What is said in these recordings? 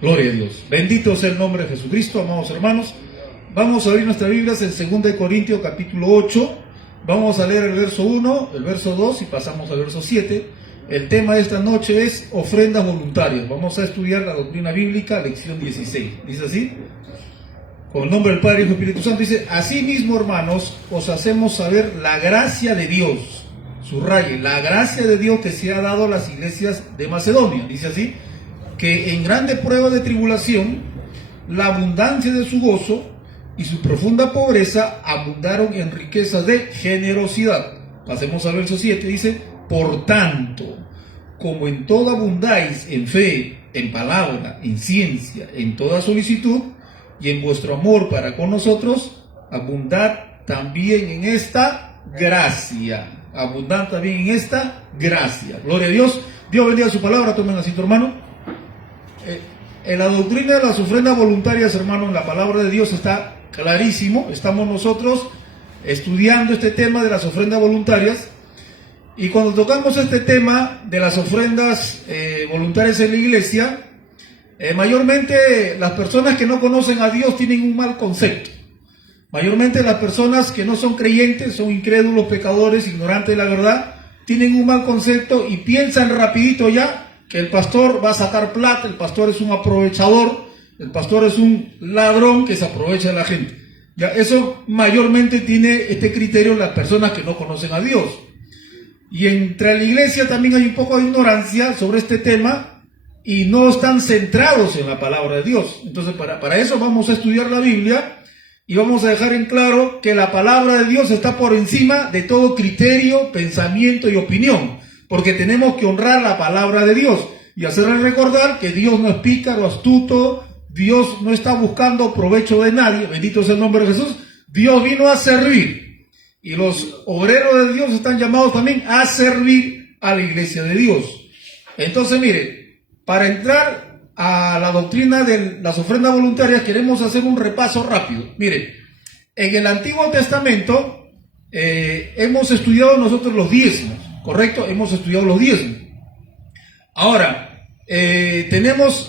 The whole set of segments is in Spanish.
Gloria a Dios. Bendito sea el nombre de Jesucristo, amados hermanos. Vamos a abrir nuestras Biblias en 2 Corintios capítulo 8. Vamos a leer el verso 1, el verso 2 y pasamos al verso 7. El tema de esta noche es ofrendas voluntarias. Vamos a estudiar la doctrina bíblica, lección 16. Dice así: con el nombre del Padre, Hijo y Espíritu Santo. Dice: asimismo, hermanos, os hacemos saber la gracia de Dios. Subraye, la gracia de Dios que se ha dado a las iglesias de Macedonia. Dice así: que en grande prueba de tribulación, la abundancia de su gozo y su profunda pobreza abundaron en riquezas de generosidad. Pasemos al verso 7, dice: por tanto, como en todo abundáis en fe, en palabra, en ciencia, en toda solicitud, y en vuestro amor para con nosotros, abundad también en esta gracia. Abundad también en esta gracia. Gloria a Dios. Dios bendiga su palabra. Tomen asiento, hermano. En la doctrina de las ofrendas voluntarias, hermano, en la palabra de Dios está clarísimo. Estamos nosotros estudiando este tema de las ofrendas voluntarias, y cuando tocamos este tema de las ofrendas voluntarias en la iglesia, mayormente las personas que no conocen a Dios tienen un mal concepto. Mayormente las personas que no son creyentes, son incrédulos, pecadores, ignorantes de la verdad, tienen un mal concepto y piensan rapidito ya que el pastor va a sacar plata, el pastor es un aprovechador, el pastor es un ladrón que se aprovecha de la gente. Ya, eso mayormente tiene este criterio las personas que no conocen a Dios. Y entre la iglesia también hay un poco de ignorancia sobre este tema y no están centrados en la palabra de Dios. Entonces para eso vamos a estudiar la Biblia y vamos a dejar en claro que la palabra de Dios está por encima de todo criterio, pensamiento y opinión. Porque tenemos que honrar la palabra de Dios y hacerle recordar que Dios no es pícaro, astuto, Dios no está buscando provecho de nadie. Bendito sea el nombre de Jesús. Dios vino a servir, y los obreros de Dios están llamados también a servir a la iglesia de Dios. Entonces, mire, para entrar a la doctrina de las ofrendas voluntarias, queremos hacer un repaso rápido. Mire, en el Antiguo Testamento hemos estudiado nosotros los diezmos. Correcto, hemos estudiado los diezmos. Ahora, tenemos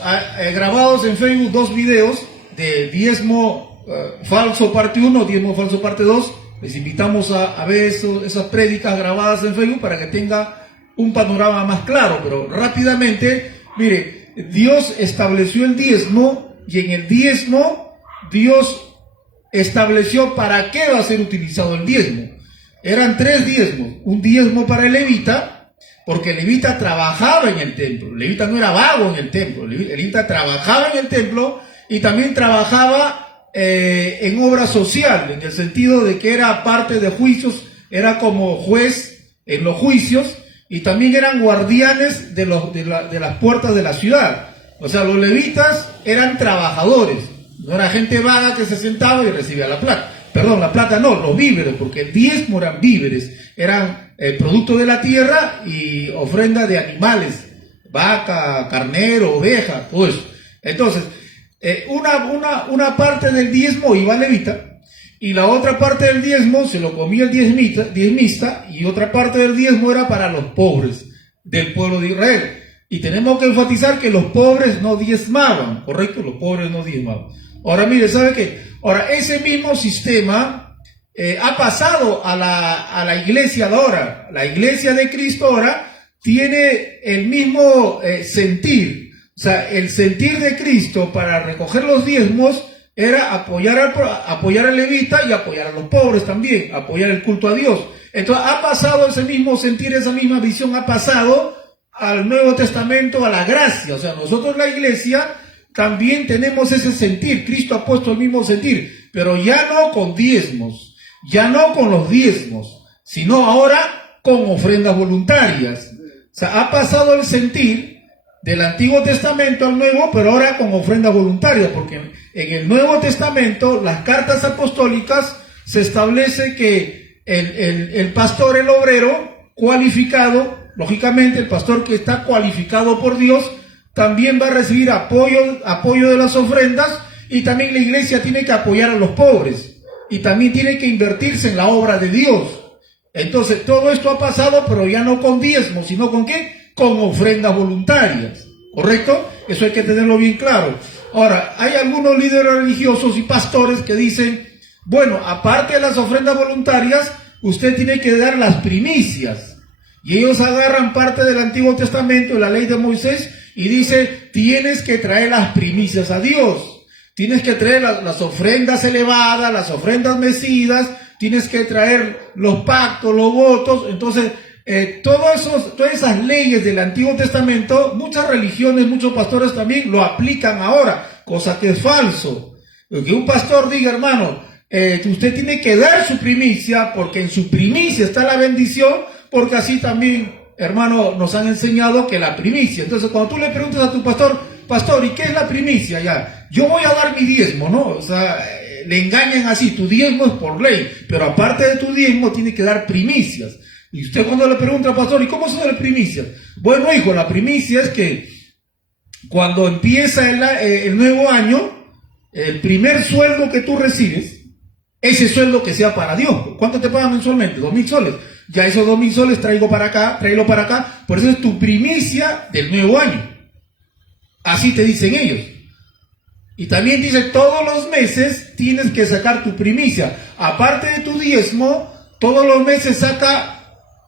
grabados en Facebook 2 videos de diezmo falso parte 1, diezmo falso parte 2. Les invitamos a ver esas prédicas grabadas en Facebook para que tenga un panorama más claro. Pero rápidamente, mire, Dios estableció el diezmo, y en el diezmo Dios estableció para qué va a ser utilizado el diezmo. Eran 3 diezmos: un diezmo para el levita, porque el levita trabajaba en el templo. El levita no era vago en el templo, el levita trabajaba en el templo y también trabajaba en obra social, en el sentido de que era parte de juicios, era como juez en los juicios, y también eran guardianes de las puertas de la ciudad. O sea, los levitas eran trabajadores, no era gente vaga que se sentaba y recibía la plata. Perdón, la plata no, los víveres, porque el diezmo eran víveres, eran producto de la tierra y ofrenda de animales, vaca, carnero, oveja, todo eso. Entonces, una parte del diezmo iba al levita, y la otra parte del diezmo se lo comía el diezmista, y otra parte del diezmo era para los pobres del pueblo de Israel. Y tenemos que enfatizar que los pobres no diezmaban, ¿correcto? Los pobres no diezmaban. Ahora mire, ¿sabe qué? Ahora, ese mismo sistema ha pasado a la iglesia de ahora. La iglesia de Cristo ahora tiene el mismo sentir. O sea, el sentir de Cristo para recoger los diezmos era apoyar al levita y apoyar a los pobres también, apoyar el culto a Dios. Entonces ha pasado ese mismo sentir, esa misma visión, ha pasado al Nuevo Testamento, a la gracia. O sea, nosotros la iglesia también tenemos ese sentir. Cristo ha puesto el mismo sentir, pero ya no con diezmos, ya no con los diezmos, sino ahora con ofrendas voluntarias. O sea, ha pasado el sentir del Antiguo Testamento al Nuevo, pero ahora con ofrendas voluntarias, porque en el Nuevo Testamento, las cartas apostólicas, se establece que el pastor, el obrero cualificado, lógicamente el pastor que está cualificado por Dios, también va a recibir apoyo de las ofrendas, y también la iglesia tiene que apoyar a los pobres y también tiene que invertirse en la obra de Dios. Entonces todo esto ha pasado, pero ya no con diezmos, sino con ¿qué? Con ofrendas voluntarias. ¿correcto? Eso hay que tenerlo bien claro. Ahora, hay algunos líderes religiosos y pastores que dicen, bueno, aparte de las ofrendas voluntarias, usted tiene que dar las primicias. Y ellos agarran parte del Antiguo Testamento, de la ley de Moisés, y dice, tienes que traer las primicias a Dios. Tienes que traer las ofrendas elevadas, las ofrendas mecidas, tienes que traer los pactos, los votos. Entonces, todas esas leyes del Antiguo Testamento, muchas religiones, muchos pastores también lo aplican ahora, cosa que es falso. Que un pastor diga, hermano, usted tiene que dar su primicia, porque en su primicia está la bendición, porque así también, hermano, nos han enseñado que la primicia. Entonces, cuando tú le preguntas a tu pastor, pastor, ¿y qué es la primicia? Ya, yo voy a dar mi diezmo, ¿no? O sea, le engañan así, tu diezmo es por ley, pero aparte de tu diezmo tiene que dar primicias. Y usted cuando le pregunta al pastor, ¿y cómo son las primicias? Bueno, hijo, la primicia es que cuando empieza el nuevo año, el primer sueldo que tú recibes, ese sueldo que sea para Dios. ¿Cuánto te pagan mensualmente? 2.000 soles. Ya esos 2.000 soles tráelo para acá, por eso es tu primicia del nuevo año. Así te dicen ellos. Y también dice, todos los meses tienes que sacar tu primicia. Aparte de tu diezmo, todos los meses saca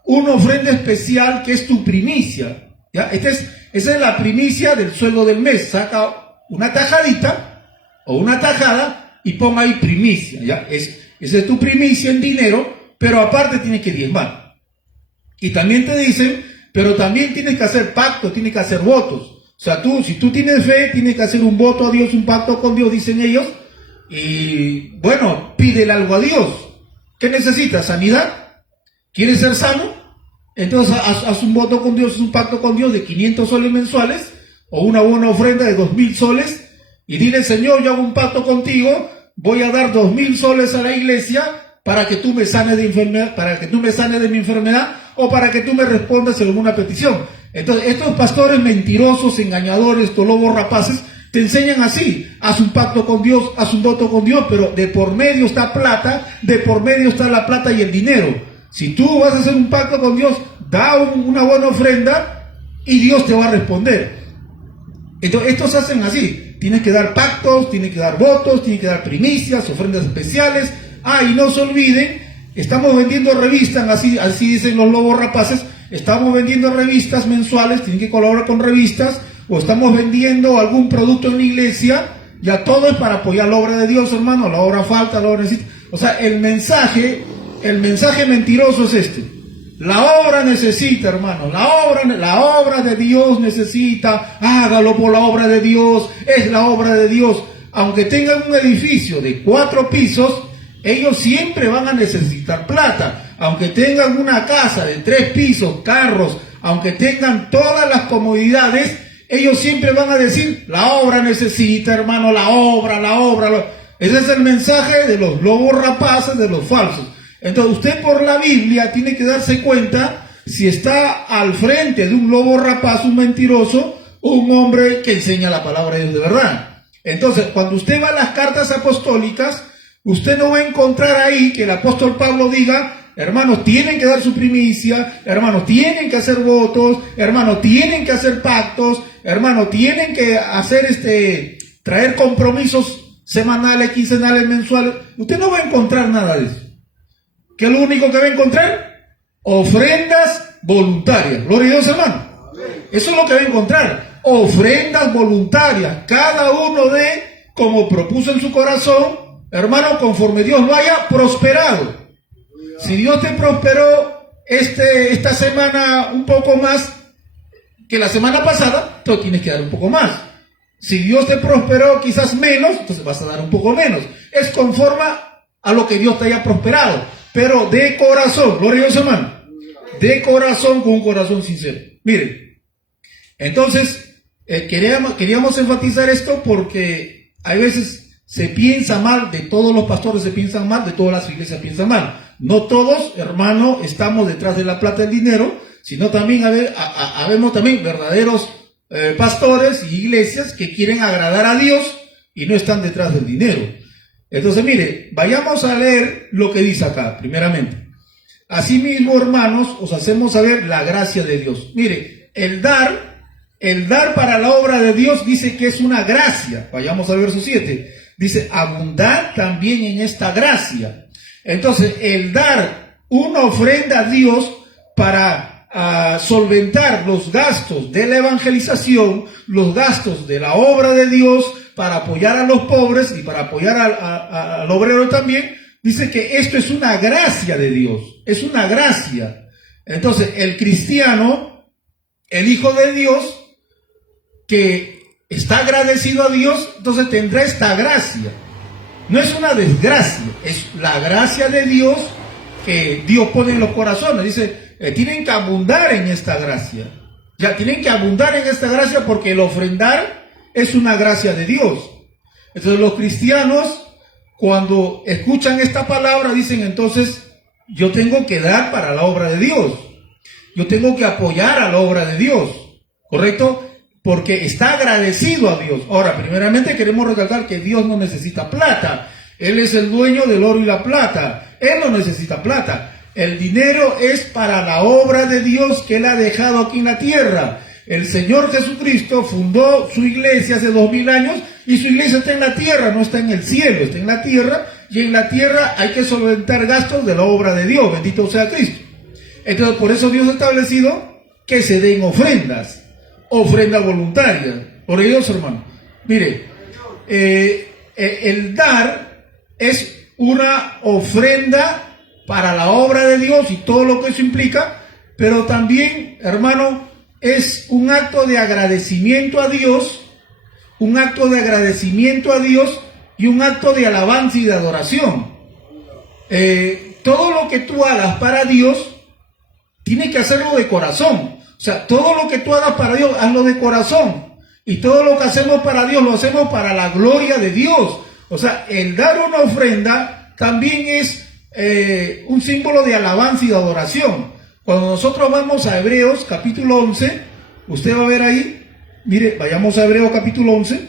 una ofrenda especial que es tu primicia. ¿Ya? Esa es la primicia del sueldo del mes. Saca una tajadita o una tajada y ponga ahí primicia. ¿Ya? Esa es tu primicia en dinero, pero aparte tienes que diezmar. Y también te dicen, pero también tienes que hacer pacto, tienes que hacer votos. O sea, si tú tienes fe, tienes que hacer un voto a Dios, un pacto con Dios, dicen ellos. Y bueno, pídele algo a Dios. ¿Qué necesitas? ¿Sanidad? ¿Quieres ser sano? Entonces haz un voto con Dios, un pacto con Dios de 500 soles mensuales o una buena ofrenda de 2.000 soles y dile, Señor, yo hago un pacto contigo, voy a dar 2.000 soles a la iglesia para que tú me sanes de enfermedad, para que tú me sanes de mi enfermedad o para que tú me respondas en alguna petición. Entonces, estos pastores mentirosos, engañadores, estos lobos rapaces, te enseñan así, haz un pacto con Dios, haz un voto con Dios, pero de por medio está plata, de por medio está la plata y el dinero. Si tú vas a hacer un pacto con Dios, da una buena ofrenda y Dios te va a responder. Entonces, estos hacen así, tienes que dar pactos, tienes que dar votos, tienes que dar primicias, ofrendas especiales. Y no se olviden, estamos vendiendo revistas, así dicen los lobos rapaces, estamos vendiendo revistas mensuales, tienen que colaborar con revistas, o estamos vendiendo algún producto en la iglesia, ya todo es para apoyar la obra de Dios, hermano, la obra falta, la obra necesita. O sea, el mensaje mentiroso es este. La obra necesita, hermano, la obra de Dios necesita, hágalo por la obra de Dios, es la obra de Dios. Aunque tengan un edificio de 4 pisos, ellos siempre van a necesitar plata. Aunque tengan una casa de 3 pisos, carros, aunque tengan todas las comodidades, ellos siempre van a decir, la obra necesita, hermano, la obra. Ese es el mensaje de los lobos rapaces, de los falsos. Entonces usted por la Biblia tiene que darse cuenta si está al frente de un lobo rapaz, un mentiroso, o un hombre que enseña la palabra de Dios de verdad. Entonces, cuando usted va a las cartas apostólicas, usted no va a encontrar ahí que el apóstol Pablo diga, hermanos, tienen que dar su primicia, hermanos, tienen que hacer votos, hermanos, tienen que hacer pactos, hermanos, tienen que hacer traer compromisos semanales, quincenales, mensuales. Usted no va a encontrar nada de eso. ¿Qué es lo único que va a encontrar? Ofrendas voluntarias. Gloria a Dios, hermano. Eso es lo que va a encontrar. Ofrendas voluntarias. Cada uno como propuso en su corazón, hermano, conforme Dios lo haya prosperado. Si Dios te prosperó esta semana un poco más que la semana pasada, tú tienes que dar un poco más. Si Dios te prosperó quizás menos, entonces vas a dar un poco menos. Es conforme a lo que Dios te haya prosperado. Pero de corazón, gloria a Dios, hermano, de corazón, con un corazón sincero. Miren, entonces, queríamos enfatizar esto porque hay veces se piensa mal, de todos los pastores se piensan mal, de todas las iglesias piensan mal. No todos, hermano, estamos detrás de la plata y el dinero, sino también habemos también verdaderos pastores y iglesias que quieren agradar a Dios y no están detrás del dinero. Entonces, mire, vayamos a leer lo que dice acá, primeramente. Asimismo, hermanos, os hacemos saber la gracia de Dios. Mire, el dar el dar para la obra de Dios dice que es una gracia. Vayamos al verso 7. Dice, abundad también en esta gracia. Entonces, el dar una ofrenda a Dios para solventar los gastos de la evangelización, los gastos de la obra de Dios, para apoyar a los pobres y para apoyar al obrero también, dice que esto es una gracia de Dios, es una gracia. Entonces, el cristiano, el hijo de Dios, que está agradecido a Dios, entonces tendrá esta gracia. No es una desgracia, es la gracia de Dios que Dios pone en los corazones. Dice, tienen que abundar en esta gracia. Ya, tienen que abundar en esta gracia porque el ofrendar es una gracia de Dios. Entonces los cristianos, cuando escuchan esta palabra, dicen, entonces, yo tengo que dar para la obra de Dios. Yo tengo que apoyar a la obra de Dios. ¿Correcto? Porque está agradecido a Dios. Ahora, primeramente queremos recalcar que Dios no necesita plata. Él es el dueño del oro y la plata. Él no necesita plata. El dinero es para la obra de Dios que Él ha dejado aquí en la tierra. El Señor Jesucristo fundó su iglesia hace 2000 años y su iglesia está en la tierra, no está en el cielo, está en la tierra, y en la tierra hay que solventar gastos de la obra de Dios. Bendito sea Cristo. Entonces, por eso Dios ha establecido que se den ofrendas. Ofrenda voluntaria. Por ello, hermano, mire, el dar es una ofrenda para la obra de Dios y todo lo que eso implica, pero también, hermano, es un acto de agradecimiento a Dios, un acto de agradecimiento a Dios y un acto de alabanza y de adoración. Todo lo que tú hagas para Dios, tienes que hacerlo de corazón. O sea, todo lo que tú hagas para Dios, hazlo de corazón. Y todo lo que hacemos para Dios, lo hacemos para la gloria de Dios. O sea, el dar una ofrenda también es un símbolo de alabanza y de adoración. Cuando nosotros vamos a Hebreos capítulo 11, usted va a ver ahí, mire, vayamos a Hebreos capítulo 11,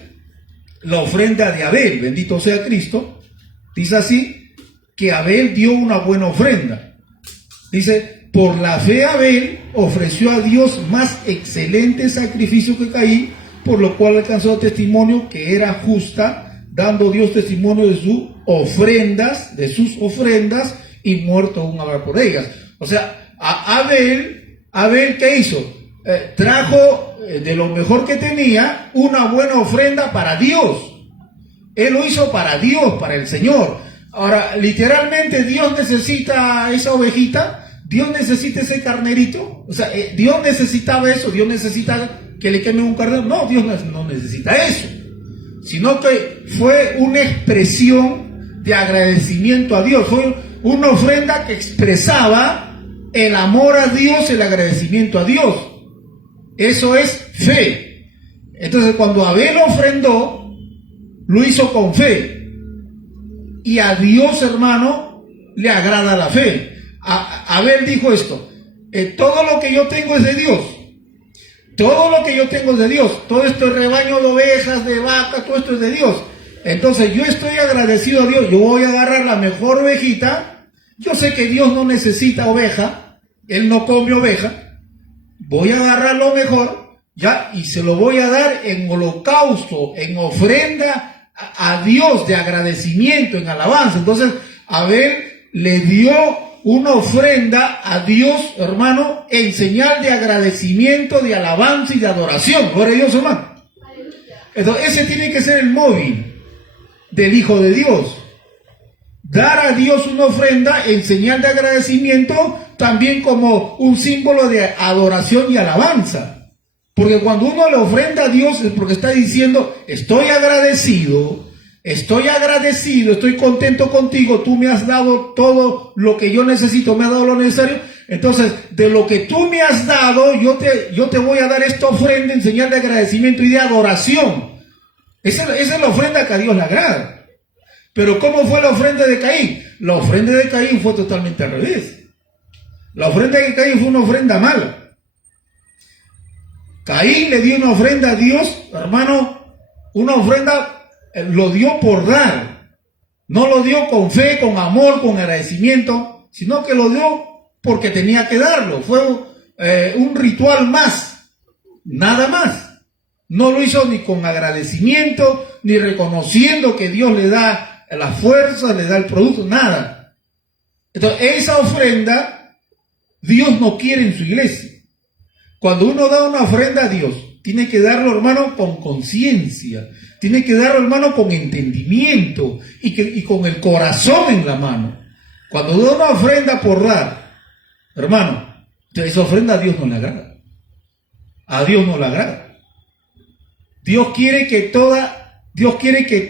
la ofrenda de Abel, bendito sea Cristo. Dice así, que Abel dio una buena ofrenda. Dice, por la fe Abel ofreció a Dios más excelente sacrificio que Caín, por lo cual alcanzó testimonio que era justa, dando Dios testimonio de sus ofrendas, y muerto aún habrá por ellas. O sea, Abel, ¿qué hizo? Trajo de lo mejor que tenía una buena ofrenda para Dios. Él lo hizo para Dios, para el Señor. Ahora, literalmente, Dios necesita esa ovejita. Dios necesita ese carnerito. O sea, Dios necesitaba eso. Dios necesita que le quemen un carnero. No, Dios no necesita eso. Sino que fue una expresión de agradecimiento a Dios. Fue una ofrenda que expresaba el amor a Dios, el agradecimiento a Dios. Eso es fe. Entonces, cuando Abel ofrendó, lo hizo con fe. Y a Dios, hermano, le agrada la fe. Abel dijo esto, todo lo que yo tengo es de Dios. Todo lo que yo tengo es de Dios. Todo este rebaño de ovejas, de vacas, todo esto es de Dios. Entonces yo estoy agradecido a Dios. Yo voy a agarrar la mejor ovejita. Yo sé que Dios no necesita oveja. Él no come oveja. Voy a agarrar lo mejor, ya, y se lo voy a dar en holocausto, en ofrenda a Dios, de agradecimiento, en alabanza. Entonces Abel le dio una ofrenda a Dios, hermano, en señal de agradecimiento, de alabanza y de adoración. Gloria a Dios, hermano. Entonces, ese tiene que ser el móvil del Hijo de Dios. Dar a Dios una ofrenda en señal de agradecimiento, también como un símbolo de adoración y alabanza. Porque cuando uno le ofrenda a Dios es porque está diciendo, estoy agradecido, estoy contento contigo, tú me has dado todo lo que yo necesito, me has dado lo necesario. Entonces, de lo que tú me has dado, yo te voy a dar esta ofrenda en señal de agradecimiento y de adoración. Esa es la ofrenda que a Dios le agrada. Pero ¿cómo fue la ofrenda de Caín? La ofrenda de Caín fue totalmente al revés. La ofrenda de Caín fue una ofrenda mala. Caín le dio una ofrenda a Dios, hermano, una ofrenda, lo dio por dar. No lo dio con fe, con amor, con agradecimiento, sino que lo dio porque tenía que darlo. Fue un ritual más. nada más. No lo hizo ni con agradecimiento, ni reconociendo que Dios le da la fuerza, le da el producto, nada. Entonces, esa ofrenda, Dios no quiere en su iglesia. Cuando uno da una ofrenda a Dios, tiene que darlo, hermano, con conciencia. Tiene que darlo, hermano, con entendimiento y con el corazón en la mano. Cuando da una ofrenda por dar, hermano, esa ofrenda a Dios no le agrada. A Dios no le agrada. Dios quiere que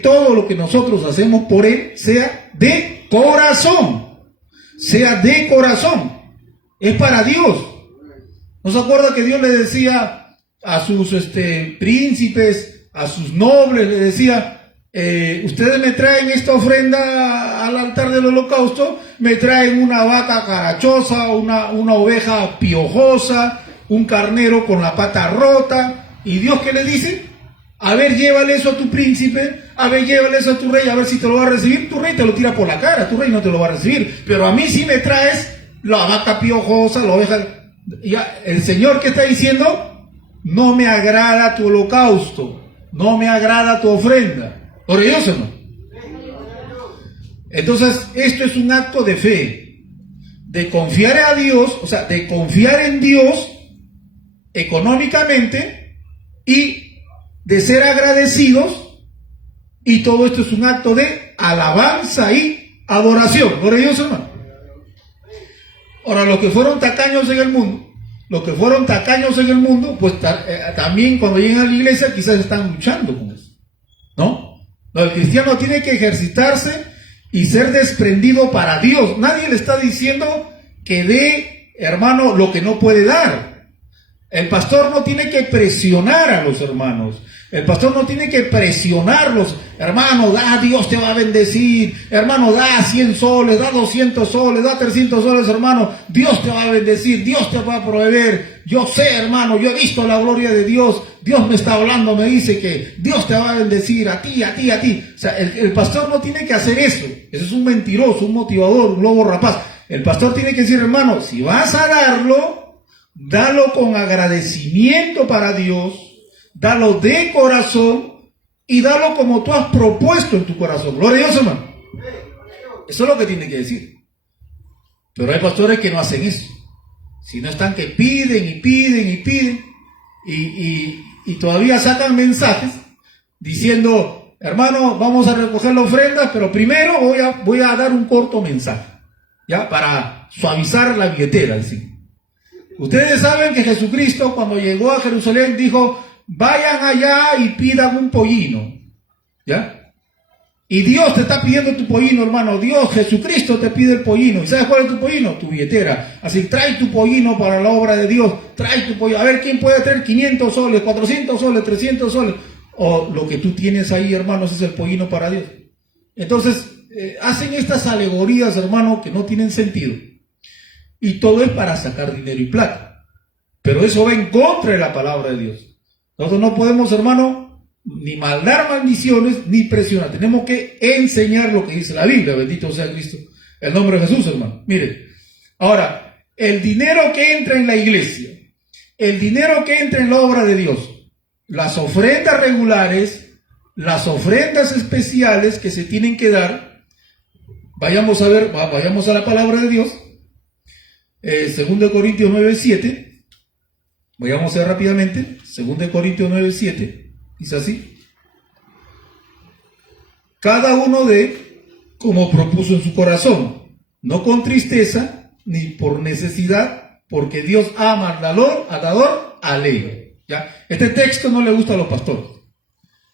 todo lo que nosotros hacemos por Él sea de corazón. Sea de corazón. Es para Dios. ¿No se acuerda que Dios le decía a sus príncipes, a sus nobles, le decía, ustedes me traen esta ofrenda al altar del holocausto, me traen una vaca carachosa, una oveja piojosa, un carnero con la pata rota, y Dios, ¿qué le dice? A ver, llévale eso a tu príncipe, a ver, llévale eso a tu rey, a ver si te lo va a recibir. Tu rey te lo tira por la cara, tu rey no te lo va a recibir, pero a mí sí me traes la vaca piojosa, la oveja. Ya, el Señor, ¿qué está diciendo? No me agrada tu holocausto, no me agrada tu ofrenda. Orgulloso, ¿no? Entonces, esto es un acto de fe, de confiar a Dios, o sea, de confiar en Dios económicamente y de ser agradecidos, y todo esto es un acto de alabanza y adoración. Orgulloso, hermano. Ahora, los que fueron tacaños en el mundo, pues también cuando llegan a la iglesia quizás están luchando con eso, ¿no? El cristiano tiene que ejercitarse y ser desprendido para Dios. Nadie le está diciendo que dé, hermano, lo que no puede dar. El pastor no tiene que presionar a los hermanos. El pastor no tiene que presionarlos. Hermano, da, Dios te va a bendecir. Hermano, da 100 soles, da 200 soles, da 300 soles, hermano. Dios te va a bendecir, Dios te va a proveer. Yo sé, hermano, yo he visto la gloria de Dios. Dios me está hablando, me dice que Dios te va a bendecir a ti, a ti, a ti. O sea, el pastor no tiene que hacer eso. Ese es un mentiroso, un motivador, un lobo rapaz. El pastor tiene que decir, hermano, si vas a darlo, dalo con agradecimiento para Dios. Dalo de corazón y dalo como tú has propuesto en tu corazón. Gloria a Dios, hermano. Eso es lo que tiene que decir. Pero hay pastores que no hacen eso. Si no están que piden y piden y piden y todavía sacan mensajes diciendo, hermano, vamos a recoger la ofrenda, pero primero voy a dar un corto mensaje, ¿ya? Para suavizar la billetera, así. Ustedes saben que Jesucristo, cuando llegó a Jerusalén, dijo, vayan allá y pidan un pollino, ¿ya? Y Dios te está pidiendo tu pollino, hermano. Dios, Jesucristo te pide el pollino. ¿Y sabes cuál es tu pollino? Tu billetera. Así, trae tu pollino para la obra de Dios. Trae tu pollino. A ver, ¿quién puede traer 500 soles, 400 soles, 300 soles? O lo que tú tienes ahí, hermanos, es el pollino para Dios. Entonces, hacen estas alegorías, hermano, que no tienen sentido. Y todo es para sacar dinero y plata. Pero eso va en contra de la palabra de Dios. Nosotros no podemos, hermano, ni mandar maldiciones, ni presionar. Tenemos que enseñar lo que dice la Biblia. Bendito sea Cristo. El nombre de Jesús, hermano. Mire, ahora, el dinero que entra en la iglesia, el dinero que entra en la obra de Dios, las ofrendas regulares, las ofrendas especiales que se tienen que dar, vayamos a ver, vayamos a la palabra de Dios, 2 Corintios 9:7. Vayamos a ver rápidamente, 2 Corintios 9:7, dice así. Cada uno dé como propuso en su corazón, no con tristeza ni por necesidad, porque Dios ama al dador alegre. ¿Ya? Este texto no le gusta a los pastores.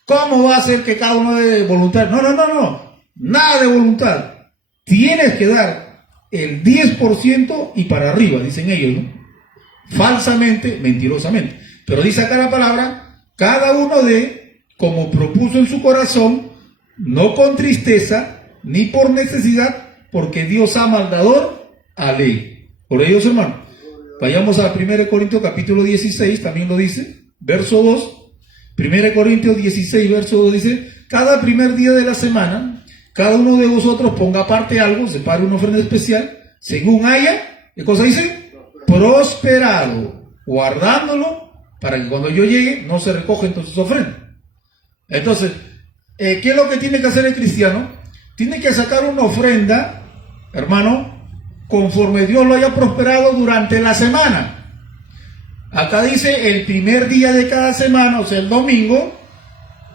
¿Cómo va a ser que cada uno dé voluntad? No, nada de voluntad. Tienes que dar el 10% y para arriba, dicen ellos, ¿no? Falsamente, mentirosamente. Pero dice acá la palabra, cada uno dé como propuso en su corazón, no con tristeza ni por necesidad, porque Dios ama al dador alegre. Por ellos, hermano, vayamos a 1 Corintios capítulo 16, también lo dice, verso 2. 1 Corintios 16, verso 2 dice, cada primer día de la semana, cada uno de vosotros ponga aparte algo, separe una ofrenda especial, según haya, ¿qué cosa dice? Prosperado, guardándolo para que cuando yo llegue no se recogen entonces ofrendas. Entonces, ¿qué es lo que tiene que hacer el cristiano? Tiene que sacar una ofrenda, hermano, conforme Dios lo haya prosperado durante la semana. Acá dice el primer día de cada semana, o sea, el domingo,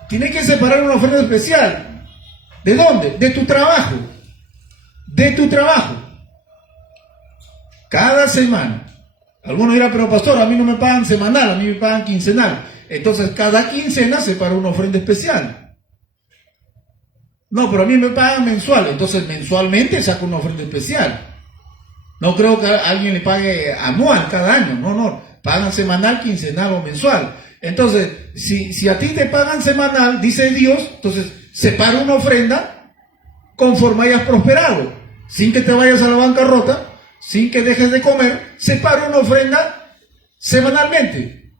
tiene que separar una ofrenda especial. ¿De dónde? De tu trabajo. De tu trabajo. Cada semana. Algunos dirán, pero pastor, a mí no me pagan semanal, a mí me pagan quincenal. Entonces, cada quincena separa una ofrenda especial. No, pero a mí me pagan mensual. Entonces, mensualmente saco una ofrenda especial. No creo que alguien le pague anual cada año. No. Pagan semanal, quincenal o mensual. Entonces, si a ti te pagan semanal, dice Dios, entonces separa una ofrenda conforme hayas prosperado. Sin que te vayas a la bancarrota, sin que dejes de comer, separa una ofrenda semanalmente.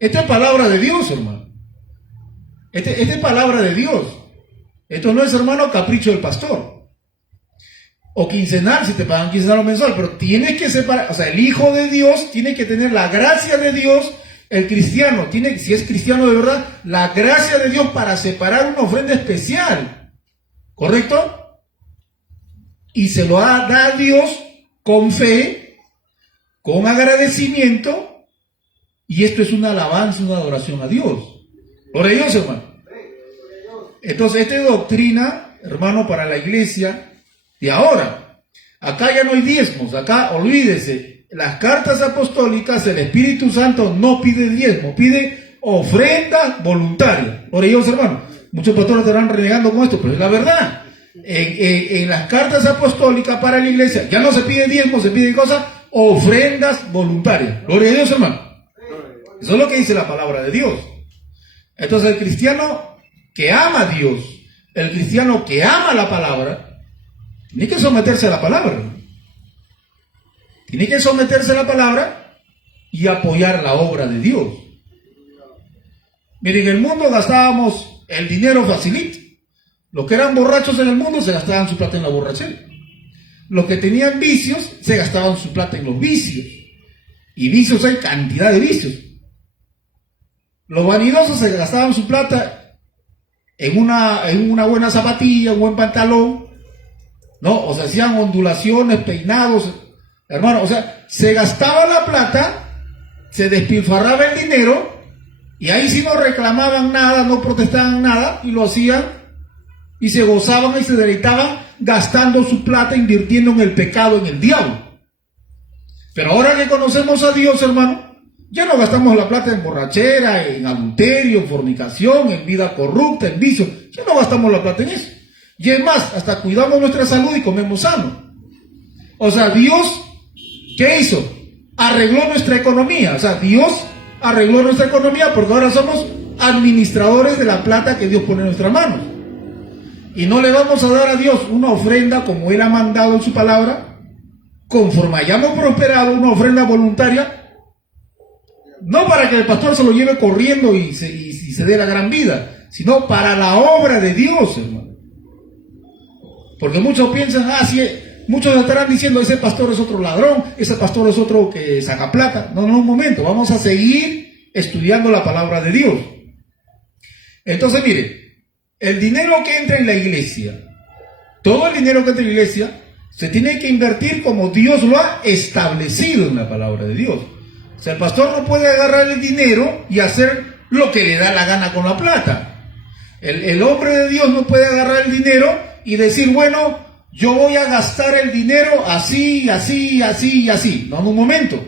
Esta es palabra de Dios, hermano. Esta es palabra de Dios. Esto no es, hermano, capricho del pastor. O quincenal, si te pagan quincenal o mensual, pero tienes que separar, o sea, el Hijo de Dios tiene que tener la gracia de Dios, el cristiano tiene, si es cristiano de verdad, la gracia de Dios para separar una ofrenda especial, ¿correcto? Y se lo da a Dios con fe, con agradecimiento, y esto es una alabanza, una adoración a Dios. Gloria a Dios, hermano. Entonces, esta es doctrina, hermano, para la iglesia. Y ahora, acá ya no hay diezmos, acá olvídese, las cartas apostólicas, el Espíritu Santo no pide diezmo, pide ofrenda voluntaria. Por ellos, hermano, muchos pastores estarán renegando con esto, pero es la verdad. En las cartas apostólicas para la iglesia ya no se pide diezmo, se pide cosas, ofrendas voluntarias. Gloria a Dios, hermano. Eso es lo que dice la palabra de Dios. Entonces, el cristiano que ama a Dios, el cristiano que ama la palabra, tiene que someterse a la palabra. Tiene que someterse a la palabra y apoyar la obra de Dios. Miren, en el mundo gastábamos el dinero facilito. Los que eran borrachos en el mundo se gastaban su plata en la borrachera. Los que tenían vicios se gastaban su plata en los vicios. Y vicios hay cantidad de vicios. Los vanidosos se gastaban su plata en una buena zapatilla, un buen pantalón. ¿No? O sea, hacían ondulaciones, peinados, hermano, o sea, se gastaba la plata, se despilfarraba el dinero, y ahí sí no reclamaban nada, no protestaban nada, y lo hacían, y se gozaban y se deleitaban gastando su plata, invirtiendo en el pecado, en el diablo. Pero ahora que conocemos a Dios, hermano, ya no gastamos la plata en borrachera, en adulterio, en fornicación, en vida corrupta, en vicio, ya no gastamos la plata en eso. Y es más, hasta cuidamos nuestra salud y comemos sano. O sea, Dios, ¿qué hizo? Arregló nuestra economía. O sea, Dios arregló nuestra economía porque ahora somos administradores de la plata que Dios pone en nuestras manos. Y no le vamos a dar a Dios una ofrenda como Él ha mandado en su palabra, conforme hayamos prosperado, una ofrenda voluntaria, no para que el pastor se lo lleve corriendo y se dé la gran vida, sino para la obra de Dios, hermano. Porque muchos piensan, muchos estarán diciendo, ese pastor es otro ladrón, ese pastor es otro que saca plata. No, un momento, vamos a seguir estudiando la palabra de Dios. Entonces, mire, el dinero que entra en la iglesia, todo el dinero que entra en la iglesia, se tiene que invertir como Dios lo ha establecido en la palabra de Dios. O sea, el pastor no puede agarrar el dinero y hacer lo que le da la gana con la plata. El hombre de Dios no puede agarrar el dinero y decir, bueno, yo voy a gastar el dinero así, así, así y así. No, en un momento.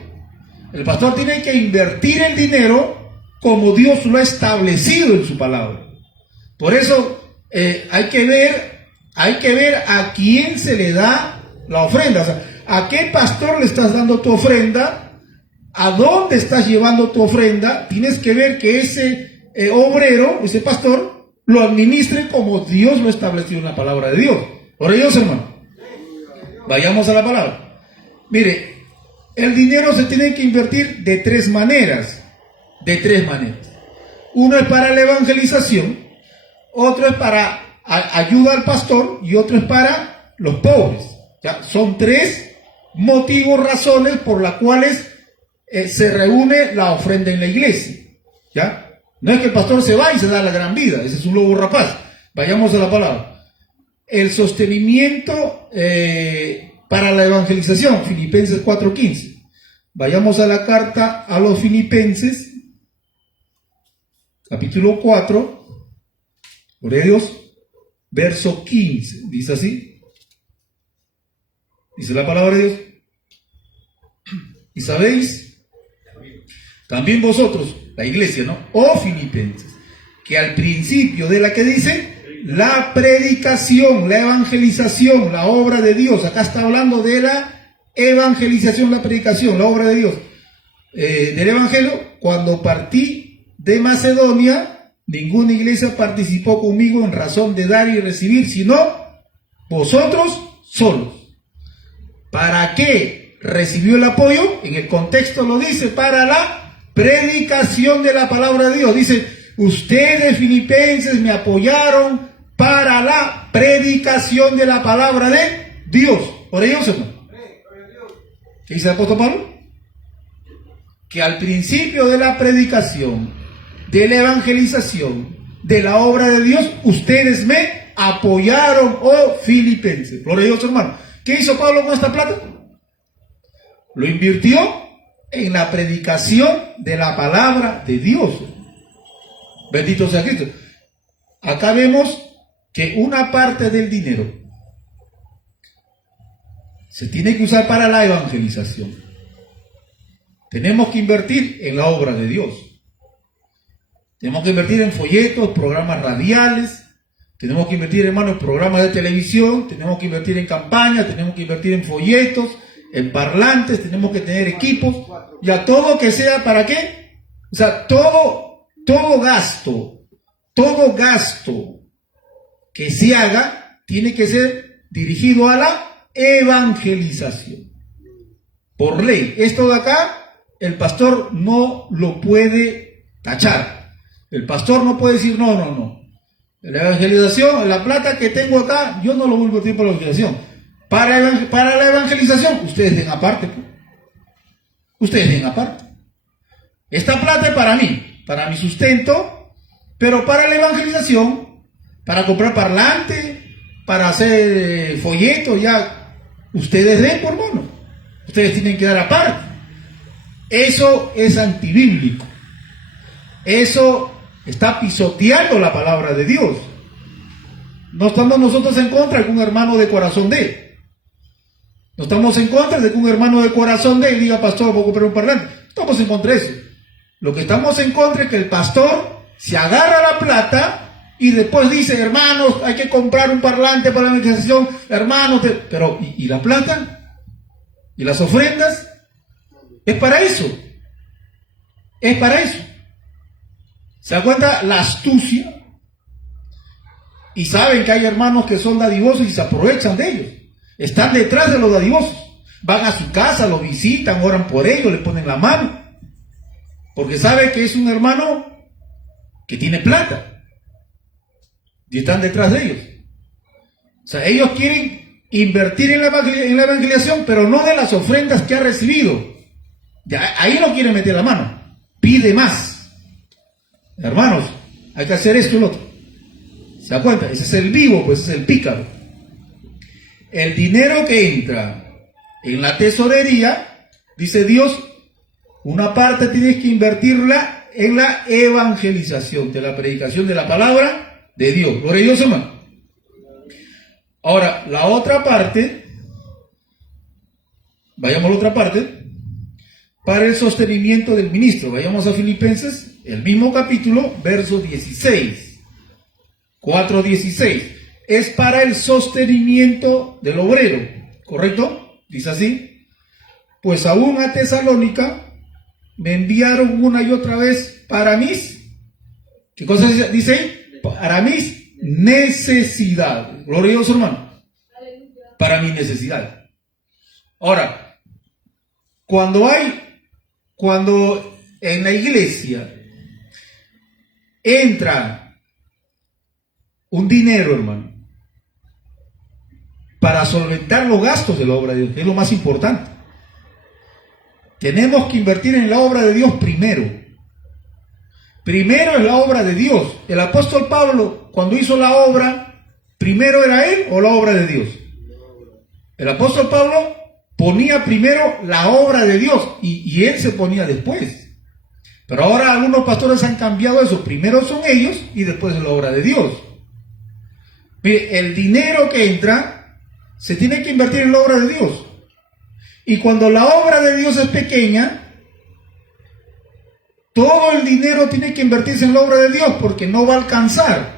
El pastor tiene que invertir el dinero como Dios lo ha establecido en su palabra. Por eso hay que ver a quién se le da la ofrenda. O sea, a qué pastor le estás dando tu ofrenda, a dónde estás llevando tu ofrenda. Tienes que ver que ese obrero, ese pastor, lo administre como Dios lo estableció en la palabra de Dios. Por ello, hermano, vayamos a la palabra. Mire, el dinero se tiene que invertir de tres maneras. Uno es para la evangelización, otro es para ayuda al pastor y otro es para los pobres. ¿Ya? Son tres motivos, razones por las cuales se reúne la ofrenda en la iglesia, ¿ya? No es que el pastor se va y se da la gran vida, ese es un lobo rapaz. Vayamos a la palabra. El sostenimiento para la evangelización, Filipenses 4:15. Vayamos a la carta a los Filipenses, capítulo 4, gloria a Dios, verso 15. Dice así. Dice la palabra de Dios. Y sabéis, también vosotros, la iglesia, ¿no? Oh Filipenses, que al principio de la que dice, la predicación, la evangelización, la obra de Dios. Acá está hablando de la evangelización, la predicación, la obra de Dios. Del evangelio, cuando partí de Macedonia, ninguna iglesia participó conmigo en razón de dar y recibir, sino vosotros solos. ¿Para qué recibió el apoyo? En el contexto lo dice, para la predicación de la palabra de Dios. Dice, ustedes filipenses me apoyaron para la predicación de la palabra de Dios. Por ello, hermano. ¿Qué dice el apóstol Pablo? Que al principio de la predicación, de la evangelización, de la obra de Dios, ustedes me apoyaron, oh filipenses. Gloria a Dios, hermano. ¿Qué hizo Pablo con esta plata? Lo invirtió en la predicación de la palabra de Dios. Bendito sea Cristo. Acá vemos que una parte del dinero se tiene que usar para la evangelización. Tenemos que invertir en la obra de Dios. Tenemos que invertir en folletos, programas radiales. Tenemos que invertir, hermano, en programas de televisión. Tenemos que invertir en campañas. Tenemos que invertir en folletos, en parlantes. Tenemos que tener equipos. Ya todo que sea, ¿para qué? O sea, todo gasto que se haga tiene que ser dirigido a la evangelización. Por ley. Esto de acá, el pastor no lo puede tachar. El pastor no puede decir, no. La evangelización, la plata que tengo acá, yo no lo voy a invertir para la evangelización. Para la evangelización, ustedes den aparte. Pues. Ustedes den aparte. Esta plata es para mi sustento, pero para la evangelización, para comprar parlante, para hacer folletos, ya, ustedes den, por hermano. Ustedes tienen que dar aparte. Eso es antibíblico. Eso está pisoteando la palabra de Dios. No estamos nosotros en contra de que un hermano de corazón dé. No estamos en contra de que un hermano de corazón dé y diga, pastor, voy a comprar un parlante. No estamos en contra de eso. Lo que estamos en contra es que el pastor se agarra la plata y después dice, hermanos, hay que comprar un parlante para la evangelización, hermanos, pero ¿y la plata? ¿Y las ofrendas? Es para eso. Es para eso. ¿Se da cuenta la astucia? Y saben que hay hermanos que son dadivosos y se aprovechan de ellos. Están detrás de los dadivosos. Van a su casa, lo visitan, oran por ellos, le ponen la mano. Porque saben que es un hermano que tiene plata. Y están detrás de ellos. O sea, ellos quieren invertir en la evangelización, pero no de las ofrendas que ha recibido. Ya, ahí no quieren meter la mano. Pide más. Hermanos, hay que hacer esto y lo otro. ¿Se da cuenta? Ese es el vivo, pues ese es el pícaro. El dinero que entra en la tesorería, dice Dios, una parte tienes que invertirla en la evangelización, de la predicación de la palabra de Dios. Gloria a Dios, hermano. Ahora, la otra parte, vayamos a la otra parte, para el sostenimiento del ministro. Vayamos a Filipenses, el mismo capítulo, verso 16. 4:16. Es para el sostenimiento del obrero, ¿correcto? Dice así. Pues aún a Tesalónica me enviaron una y otra vez para mis, ¿qué cosa dice ahí? Para mis necesidades. Gloria a Dios, hermano. Para mi necesidad. Ahora, cuando en la iglesia entra un dinero, hermano, para solventar los gastos de la obra de Dios, que es lo más importante. Tenemos que invertir en la obra de Dios primero. Primero es la obra de Dios. El apóstol Pablo, cuando hizo la obra, ¿primero era él o la obra de Dios? El apóstol Pablo ponía primero la obra de Dios y él se ponía después. Pero ahora algunos pastores han cambiado eso. Primero son ellos y después es la obra de Dios. Mire, el dinero que entra se tiene que invertir en la obra de Dios. Y cuando la obra de Dios es pequeña, todo el dinero tiene que invertirse en la obra de Dios porque no va a alcanzar.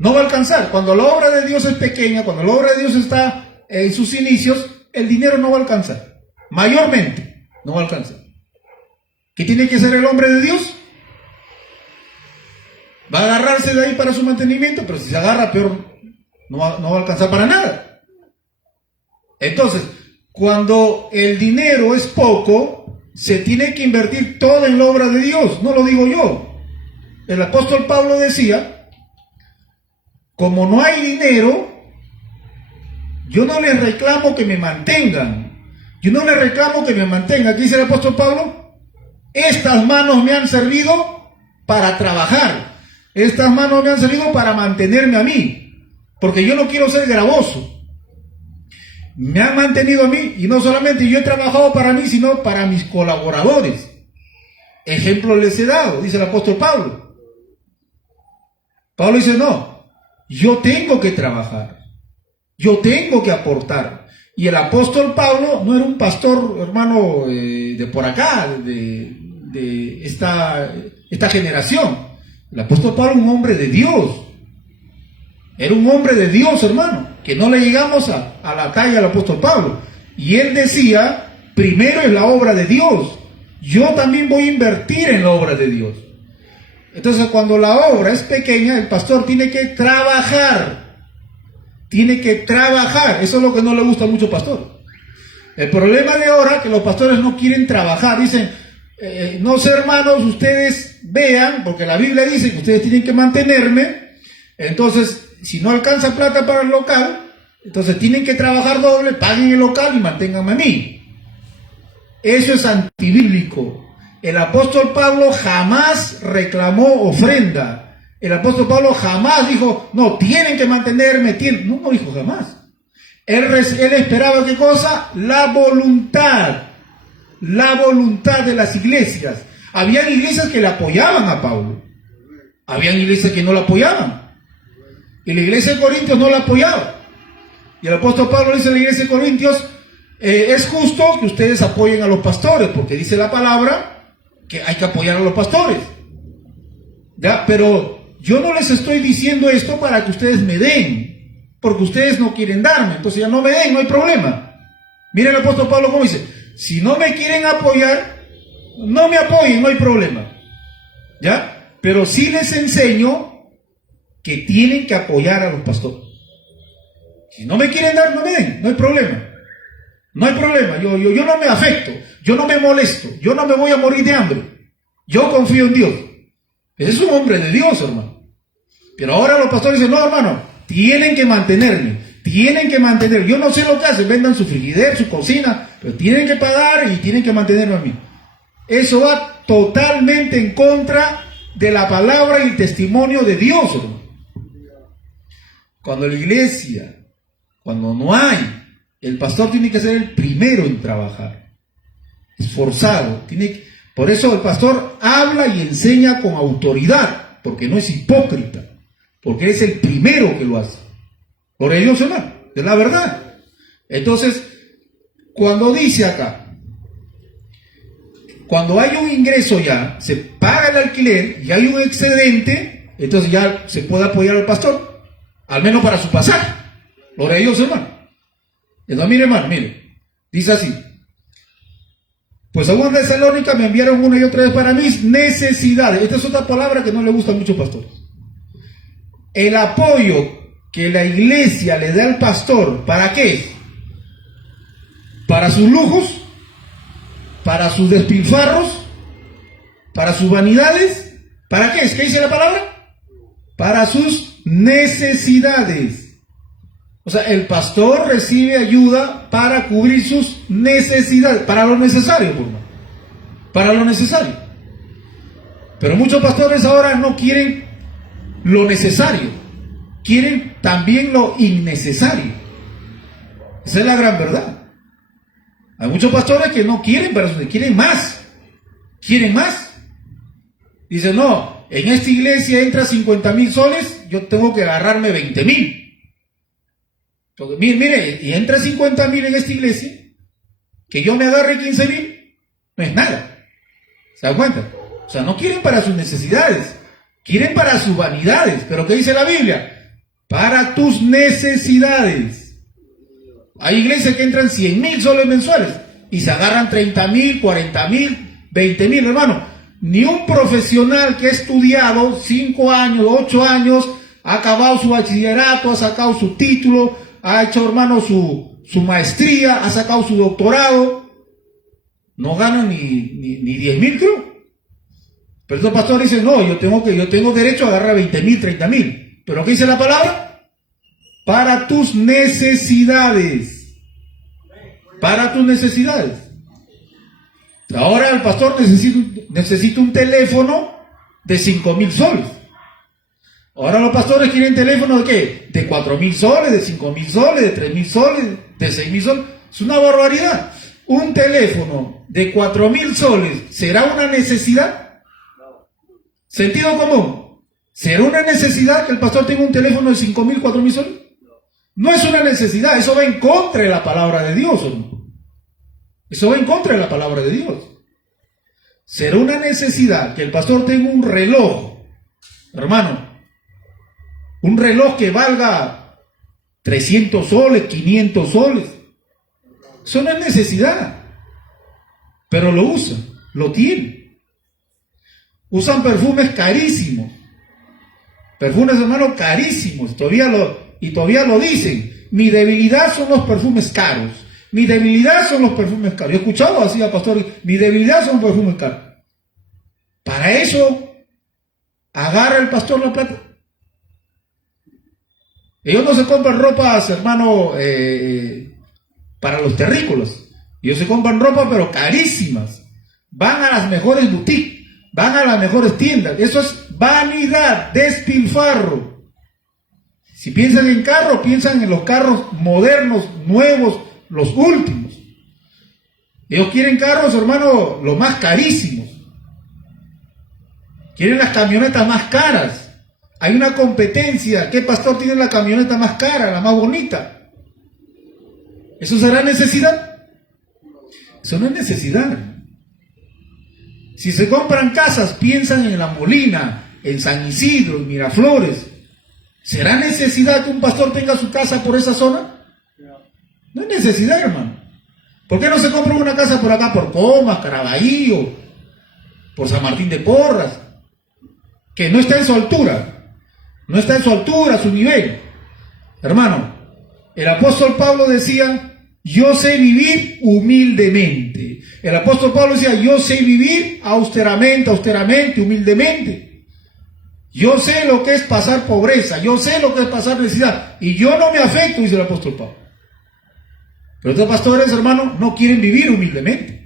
No va a alcanzar. Cuando la obra de Dios es pequeña, cuando la obra de Dios está en sus inicios, el dinero no va a alcanzar. Mayormente no va a alcanzar. ¿Qué tiene que hacer el hombre de Dios? Va a agarrarse de ahí para su mantenimiento, pero si se agarra peor, no va a alcanzar para nada. Entonces, cuando el dinero es poco, se tiene que invertir todo en la obra de Dios. No lo digo yo. El apóstol Pablo decía, como no hay dinero, yo no les reclamo que me mantengan. Yo no les reclamo que me mantengan. ¿Qué dice el apóstol Pablo? Estas manos me han servido para trabajar. Estas manos me han servido para mantenerme a mí. Porque yo no quiero ser gravoso. Me han mantenido a mí, y no solamente yo he trabajado para mí, sino para mis colaboradores. Ejemplo les he dado, dice el apóstol Pablo. Pablo dice, no, yo tengo que trabajar, yo tengo que aportar. Y el apóstol Pablo no era un pastor, hermano, de por acá, de esta generación. El apóstol Pablo era un hombre de Dios. Era un hombre de Dios, hermano, que no le llegamos a la talla al apóstol Pablo. Y él decía, primero es la obra de Dios. Yo también voy a invertir en la obra de Dios. Entonces, cuando la obra es pequeña, el pastor tiene que trabajar. Tiene que trabajar. Eso es lo que no le gusta mucho al pastor. El problema de ahora es que los pastores no quieren trabajar. Dicen, no sé, hermanos, ustedes vean, porque la Biblia dice que ustedes tienen que mantenerme. Entonces, si no alcanza plata para el local, entonces tienen que trabajar doble, paguen el local y manténganme a mí. Eso es antibíblico. El apóstol Pablo jamás reclamó ofrenda. El apóstol Pablo jamás dijo, no, tienen que mantenerme. No dijo jamás. Él esperaba, ¿qué cosa? La voluntad de las iglesias. Habían iglesias que le apoyaban a Pablo. Habían iglesias que no le apoyaban. Y la iglesia de Corintios no la apoyaba. Y el apóstol Pablo dice a la iglesia de Corintios, es justo que ustedes apoyen a los pastores, porque dice la palabra que hay que apoyar a los pastores. ¿Ya? Pero yo no les estoy diciendo esto para que ustedes me den, porque ustedes no quieren darme. Entonces ya no me den, no hay problema. Miren el apóstol Pablo cómo dice, si no me quieren apoyar, no me apoyen, no hay problema. ¿Ya? Pero sí les enseño que tienen que apoyar a los pastores. Si no me quieren dar, no me den, no hay problema. No hay problema, yo no me afecto, yo no me molesto, yo no me voy a morir de hambre. Yo confío en Dios. Ese es un hombre de Dios, hermano. Pero ahora los pastores dicen, no, hermano, tienen que mantenerme, tienen que mantener. Yo no sé lo que hacen, vendan su frigider, su cocina, pero tienen que pagar y tienen que mantenerme a mí. Eso va totalmente en contra de la palabra y el testimonio de Dios, hermano. Cuando la iglesia, cuando no hay, el pastor tiene que ser el primero en trabajar, esforzado. Por eso el pastor habla y enseña con autoridad, porque no es hipócrita, porque es el primero que lo hace. Por ello, hermano, es la verdad. Entonces, cuando dice acá, cuando hay un ingreso ya, se paga el alquiler y hay un excedente, entonces ya se puede apoyar al pastor. Al menos para su pasaje. Gloria a Dios, hermano. Entonces, mire, hermano, mire. Dice así. Pues a una Tesalónica me enviaron una y otra vez para mis necesidades. Esta es otra palabra que no le gusta a muchos pastores. El apoyo que la iglesia le da al pastor, ¿para qué es? ¿Para sus lujos? ¿Para sus despilfarros? ¿Para sus vanidades? ¿Para qué es? ¿Qué dice la palabra? Para sus necesidades. O sea, el pastor recibe ayuda para cubrir sus necesidades, para lo necesario, por favor. Para lo necesario. Pero muchos pastores ahora no quieren lo necesario, quieren también lo innecesario. Esa es la gran verdad. Hay muchos pastores que no quieren, pero quieren más. Quieren más. Dicen, no, en esta iglesia entra 50,000 soles, yo tengo que agarrarme 20,000. Mire, y entra 50,000 en esta iglesia, que yo me agarre 15,000, no es nada. ¿Se dan cuenta? O sea, no quieren para sus necesidades, quieren para sus vanidades. Pero ¿qué dice la Biblia? Para tus necesidades. Hay iglesias que entran 100,000 soles mensuales y se agarran 30,000, 40,000, 20,000, hermano. Ni un profesional que ha estudiado 5 años, 8 años, ha acabado su bachillerato, ha sacado su título, ha hecho, hermano, su maestría, ha sacado su doctorado, no gana ni 10,000, creo. Pero estos pastores dicen, no, yo tengo derecho a agarrar 20,000, 30,000. ¿Pero qué dice la palabra? Para tus necesidades. Para tus necesidades. Ahora el pastor necesita un teléfono de 5,000 soles. Ahora los pastores quieren teléfonos de ¿qué? De 4,000 soles, de 5,000 soles, de 3,000 soles, de 6,000 soles. Es una barbaridad. Un teléfono de 4,000 soles, ¿será una necesidad? Sentido común. ¿Será una necesidad que el pastor tenga un teléfono de 5,000, 4,000 soles? No es una necesidad, eso va en contra de la palabra de Dios, ¿no? Eso va en contra de la palabra de Dios. ¿Será una necesidad que el pastor tenga un reloj, hermano? Un reloj que valga 300 soles, 500 soles. Eso no es necesidad. Pero lo usan, lo tienen. Usan perfumes carísimos. Perfumes, hermano, carísimos. Todavía lo dicen. Mi debilidad son los perfumes caros. Mi debilidad son los perfumes caros. Yo he escuchado así a pastores, mi debilidad son los perfumes caros. Para eso, agarra el pastor la plata. Ellos no se compran ropas, hermano, para los terrícolas. Ellos se compran ropa, pero carísimas. Van a las mejores boutiques, van a las mejores tiendas. Eso es vanidad, despilfarro. Si piensan en carros, piensan en los carros modernos, nuevos, los últimos. Ellos quieren carros, hermano, los más carísimos. Quieren las camionetas más caras. Hay una competencia. ¿Qué pastor tiene la camioneta más cara, la más bonita? ¿Eso será necesidad? Eso no es necesidad. Si se compran casas, piensan en La Molina, en San Isidro, en Miraflores. ¿Será necesidad que un pastor tenga su casa por esa zona? No es necesidad, hermano. ¿Por qué no se compra una casa por acá, por Comas, Caraballo, por San Martín de Porras? Que no está en su altura. No está en su altura, su nivel. Hermano, el apóstol Pablo decía, yo sé vivir humildemente. El apóstol Pablo decía, yo sé vivir austeramente, humildemente. Yo sé lo que es pasar pobreza, yo sé lo que es pasar necesidad, y yo no me afecto, dice el apóstol Pablo. Pero estos pastores, hermano, no quieren vivir humildemente.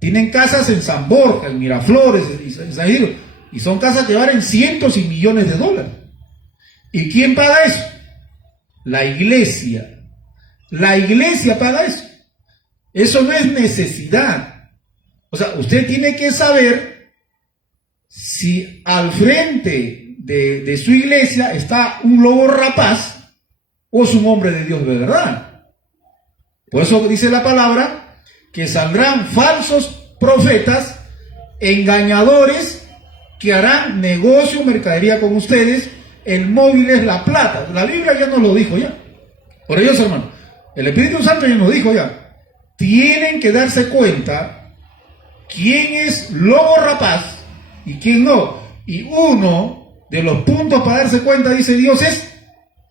Tienen casas en San Borja, en Miraflores, en San Isidro, y son casas que valen cientos y millones de dólares. ¿Y quién paga eso? La iglesia. La iglesia paga eso. Eso no es necesidad. O sea, usted tiene que saber si al frente de su iglesia está un lobo rapaz o es un hombre de Dios de verdad. Por eso dice la palabra que saldrán falsos profetas, engañadores, que harán negocio, mercadería con ustedes. El móvil es la plata. La Biblia ya nos lo dijo ya. Por ello, hermano, el Espíritu Santo ya nos dijo ya. Tienen que darse cuenta quién es lobo rapaz y quién no. Y uno de los puntos para darse cuenta, dice Dios, es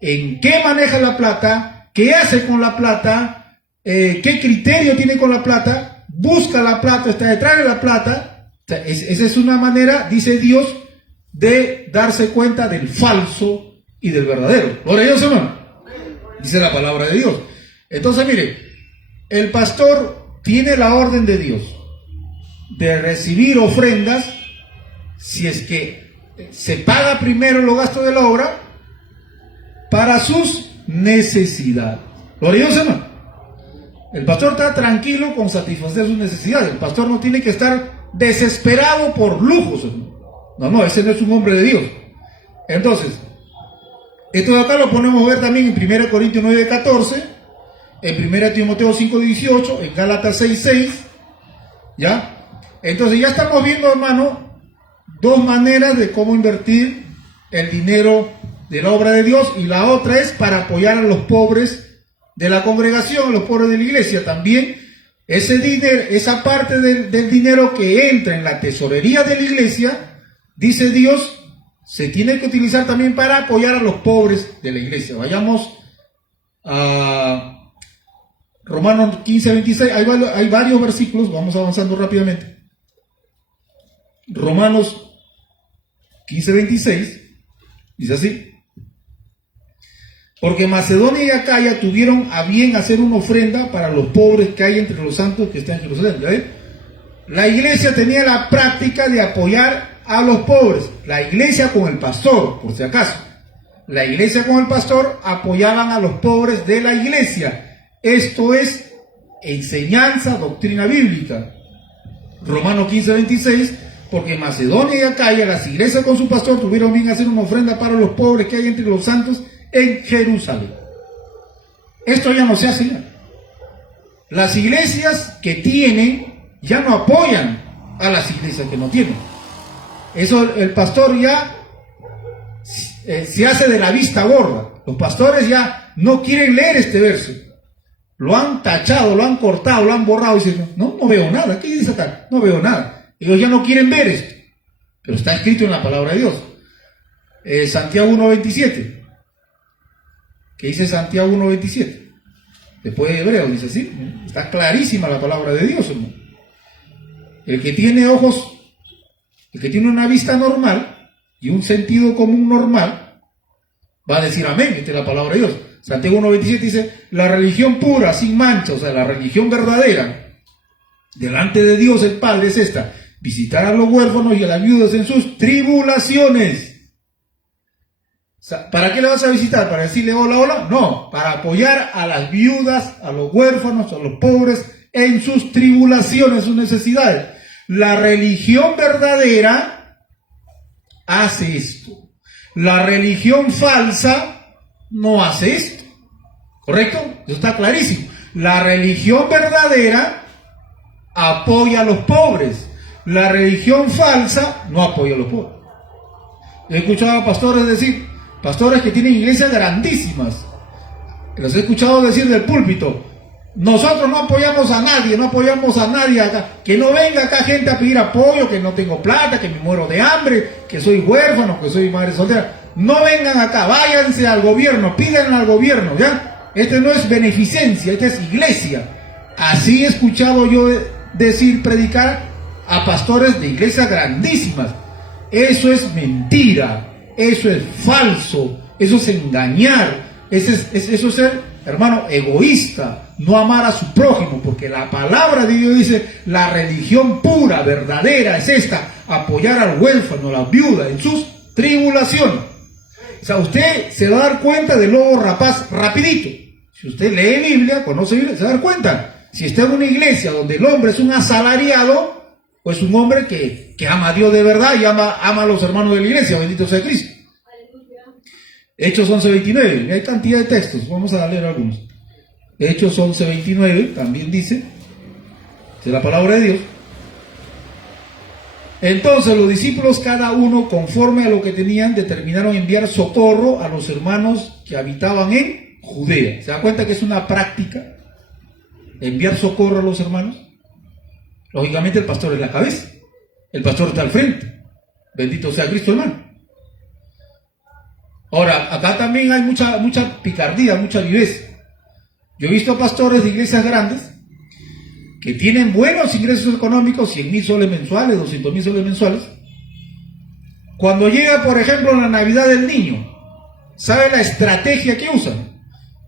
en qué maneja la plata, qué hace con la plata, qué criterio tiene con la plata, busca la plata, está detrás de la plata. O sea, esa es una manera, dice Dios, de darse cuenta del falso y del verdadero. Por ello, hermano. dice la palabra de Dios. Entonces, mire, el pastor tiene la orden de Dios de recibir ofrendas si es que se paga primero los gastos de la obra para sus necesidades. Gloria a Dios, hermano. El pastor está tranquilo con satisfacer sus necesidades. El pastor no tiene que estar desesperado por lujos, hermano. No, ese no es un hombre de Dios. Entonces, esto de acá lo ponemos a ver también en 1 Corintios 9:14, en 1 Timoteo 5:18, en Gálatas 6:6, ¿ya? Entonces ya estamos viendo, hermano, dos maneras de cómo invertir el dinero de la obra de Dios, y la otra es para apoyar a los pobres de la congregación, a los pobres de la iglesia. También ese dinero, esa parte del dinero que entra en la tesorería de la iglesia, dice Dios, se tiene que utilizar también para apoyar a los pobres de la iglesia. Vayamos a Romanos 15:26, hay varios versículos, vamos avanzando rápidamente. Romanos 15:26 dice así: porque Macedonia y Acaya tuvieron a bien hacer una ofrenda para los pobres que hay entre los santos que están en Jerusalén. ¿Ya ven? La iglesia tenía la práctica de apoyar a los pobres. La iglesia con el pastor, por si acaso. La iglesia con el pastor apoyaban a los pobres de la iglesia. Esto es enseñanza, doctrina bíblica. Romanos 15:26, porque Macedonia y Acaya, las iglesias con su pastor, tuvieron bien hacer una ofrenda para los pobres que hay entre los santos en Jerusalén. Esto ya no se hace ya. Las iglesias que tienen ya no apoyan a las iglesias que no tienen. Eso el pastor ya se hace de la vista gorda. Los pastores ya no quieren leer este verso. Lo han tachado, lo han cortado, lo han borrado y dicen, no veo nada. ¿Qué dice acá? No veo nada. Ellos ya no quieren ver esto. Pero está escrito en la palabra de Dios. Santiago 1:27. ¿Qué dice Santiago 1:27? Después de Hebreo dice así. Está clarísima la palabra de Dios, hermano. El que tiene ojos, el que tiene una vista normal y un sentido común normal, va a decir amén. Esta es la palabra de Dios. Santiago 1:27 dice, la religión pura, sin mancha, o sea, la religión verdadera, delante de Dios el Padre es esta: visitar a los huérfanos y a las viudas en sus tribulaciones. O sea, ¿para qué le vas a visitar? ¿Para decirle hola, hola? No, para apoyar a las viudas, a los huérfanos, a los pobres en sus tribulaciones, sus necesidades. La religión verdadera hace esto. La religión falsa no hace esto. ¿Correcto? Eso está clarísimo. La religión verdadera apoya a los pobres. La religión falsa no apoya a los pobres. He escuchado a pastores decir, pastores que tienen iglesias grandísimas, los he escuchado decir del púlpito, nosotros no apoyamos a nadie acá, que no venga acá gente a pedir apoyo, que no tengo plata, que me muero de hambre, que soy huérfano, que soy madre soltera. No vengan acá, váyanse al gobierno, pídanle al gobierno, ¿ya? Este no es beneficencia, esta es iglesia. Así he escuchado yo decir, predicar a pastores de iglesias grandísimas. Eso es mentira, eso es falso, eso es engañar, eso es ser, hermano, egoísta, no amar a su prójimo, porque la palabra de Dios dice, la religión pura, verdadera es esta: apoyar al huérfano, a la viuda en sus tribulaciones. O sea, usted se va a dar cuenta del lobo rapaz rapidito. Si usted lee Biblia, conoce Biblia, se va a dar cuenta. Si está en una iglesia donde el hombre es un asalariado, pues un hombre que ama a Dios de verdad y ama a los hermanos de la iglesia, bendito sea Cristo. Hechos 11:29, hay cantidad de textos, vamos a leer algunos. Hechos 11:29 también dice, de la palabra de Dios. Entonces los discípulos, cada uno conforme a lo que tenían, determinaron enviar socorro a los hermanos que habitaban en Judea. ¿Se da cuenta que es una práctica enviar socorro a los hermanos? Lógicamente el pastor es la cabeza, el pastor está al frente, bendito sea Cristo, hermano. Ahora, acá también hay mucha picardía, mucha viveza. Yo he visto pastores de iglesias grandes que tienen buenos ingresos económicos, 100,000 soles mensuales, 200,000 soles mensuales. Cuando llega, por ejemplo, la Navidad del Niño, ¿sabe la estrategia que usan?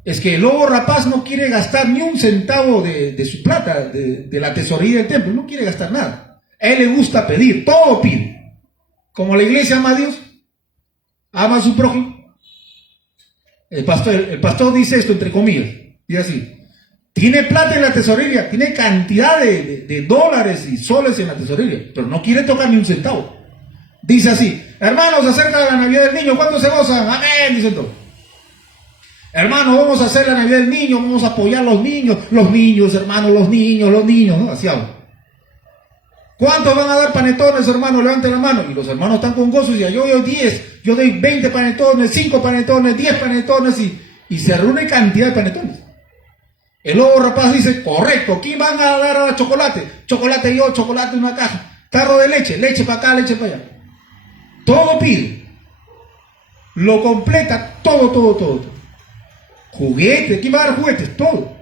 es que el lobo rapaz no quiere gastar ni un centavo de su plata, de la tesorería del templo, no quiere gastar nada. A él le gusta pedir, todo pide. Como la iglesia ama a Dios, ama a su prójimo. El pastor dice esto entre comillas, dice así: tiene plata en la tesorería, tiene cantidad de dólares y soles en la tesorería, pero no quiere tocar ni un centavo. Dice así: hermanos, acerca de la Navidad del Niño, ¿cuántos se gozan? Amén, dicen todos. Hermano, vamos a hacer la Navidad del Niño, vamos a apoyar a los niños, hermano, los niños, ¿no? Así hablo. ¿Cuántos van a dar panetones, hermano? Levanten la mano. Y los hermanos están con gozo y dicen: yo doy 10, yo doy 20 panetones, 5 panetones, 10 panetones, y se reúne cantidad de panetones. El lobo rapaz dice: correcto, ¿quién van a dar a chocolate? Chocolate yo, chocolate una caja. Tarro de leche, leche para acá, leche para allá. Todo pide. Lo completa, todo. Juguetes, ¿quién va a dar juguetes? Todo.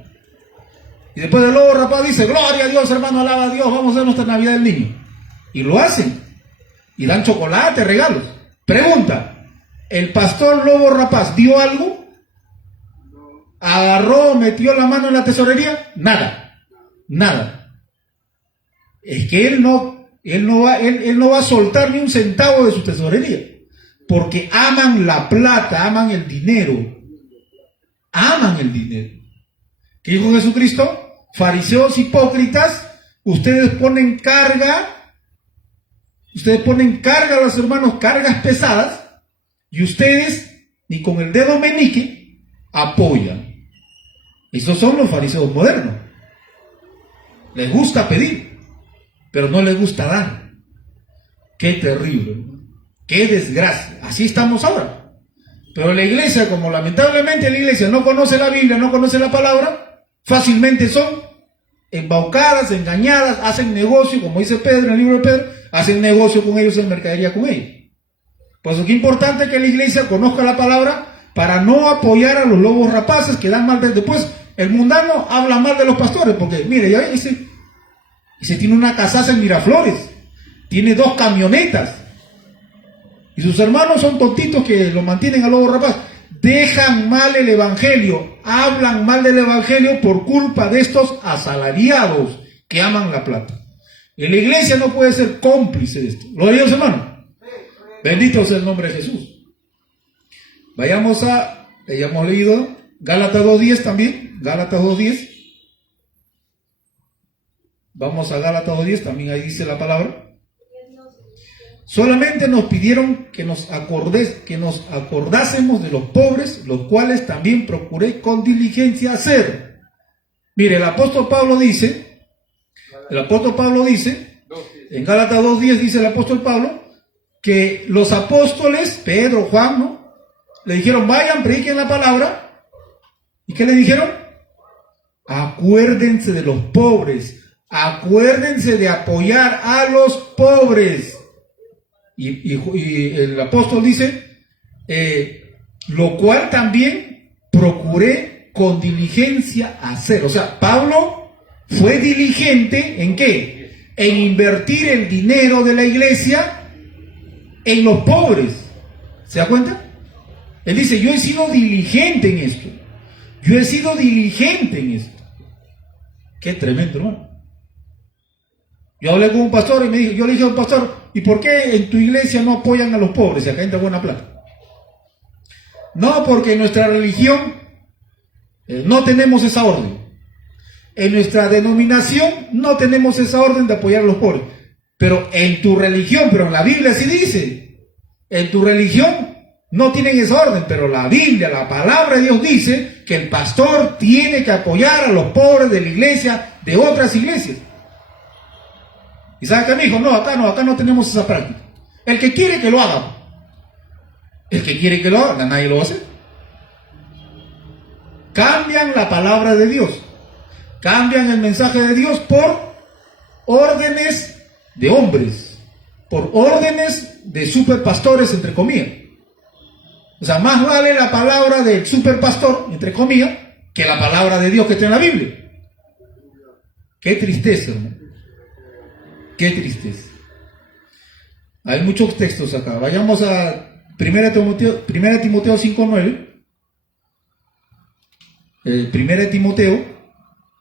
Y después el lobo rapaz dice: gloria a Dios, hermano, alaba a Dios, vamos a hacer nuestra Navidad del Niño. Y lo hacen. Y dan chocolate, regalos. Pregunta: ¿el pastor lobo rapaz dio algo? ¿Agarró, metió la mano en la tesorería? Nada. Es que él no va a soltar ni un centavo de su tesorería. Porque aman la plata, aman el dinero. ¿Qué dijo Jesucristo? Fariseos hipócritas, ustedes ponen carga a los hermanos, cargas pesadas, y ustedes ni con el dedo meñique apoyan. Esos son los fariseos modernos. Les gusta pedir, pero no les gusta dar. Qué terrible, hermano. Qué desgracia. Así estamos ahora. Pero la iglesia, como lamentablemente la iglesia no conoce la Biblia, no conoce la palabra, fácilmente son embaucadas, engañadas, hacen negocio, como dice Pedro en el libro de Pedro, hacen negocio con ellos, en mercadería con ellos. Por eso es que es importante que la iglesia conozca la palabra para no apoyar a los lobos rapaces que dan mal de... Después, el mundano habla mal de los pastores, porque mire, ya ese tiene una casaza en Miraflores, tiene 2 camionetas, y sus hermanos son tontitos que lo mantienen al lobo rapaz. Dejan mal el evangelio, hablan mal del evangelio por culpa de estos asalariados que aman la plata. Y la iglesia no puede ser cómplice de esto. ¿Lo oídos, hermano? Bendito sea el nombre de Jesús. Vayamos ya hemos leído Gálatas 2:10 también. Gálatas 2:10. Vamos a Gálatas 2:10, también ahí dice la palabra. Solamente nos pidieron que nos acordásemos de los pobres, los cuales también procuré con diligencia hacer. Mire, el apóstol Pablo dice, en Gálatas 2:10 dice el apóstol Pablo, que los apóstoles, Pedro, Juan, ¿no?, le dijeron: vayan, prediquen la palabra. ¿Y qué le dijeron? Acuérdense de los pobres, acuérdense de apoyar a los pobres. Y el apóstol dice, lo cual también procuré con diligencia hacer. O sea, Pablo fue diligente ¿en qué? En invertir el dinero de la iglesia en los pobres. ¿Se da cuenta? Él dice: yo he sido diligente en esto. Qué tremendo, hermano. Yo hablé con un pastor y yo le dije a un pastor: ¿y por qué en tu iglesia no apoyan a los pobres y acá entra buena plata? No, porque en nuestra religión no tenemos esa orden. En nuestra denominación no tenemos esa orden de apoyar a los pobres. Pero en tu religión, pero en la Biblia sí dice, en tu religión no tienen esa orden, pero la Biblia, la palabra de Dios dice que el pastor tiene que apoyar a los pobres de la iglesia, de otras iglesias. ¿Y sabe qué me dijo? No, acá no tenemos esa práctica. El que quiere que lo haga. El que quiere que lo haga, nadie lo va a hacer. Cambian la palabra de Dios. Cambian el mensaje de Dios por órdenes de hombres. Por órdenes de superpastores, entre comillas. O sea, más vale la palabra del superpastor, entre comillas, que la palabra de Dios que está en la Biblia. Qué tristeza, hermano. Qué tristeza. Hay muchos textos acá. Vayamos a 1 Timoteo 5:9. Primera de Timoteo,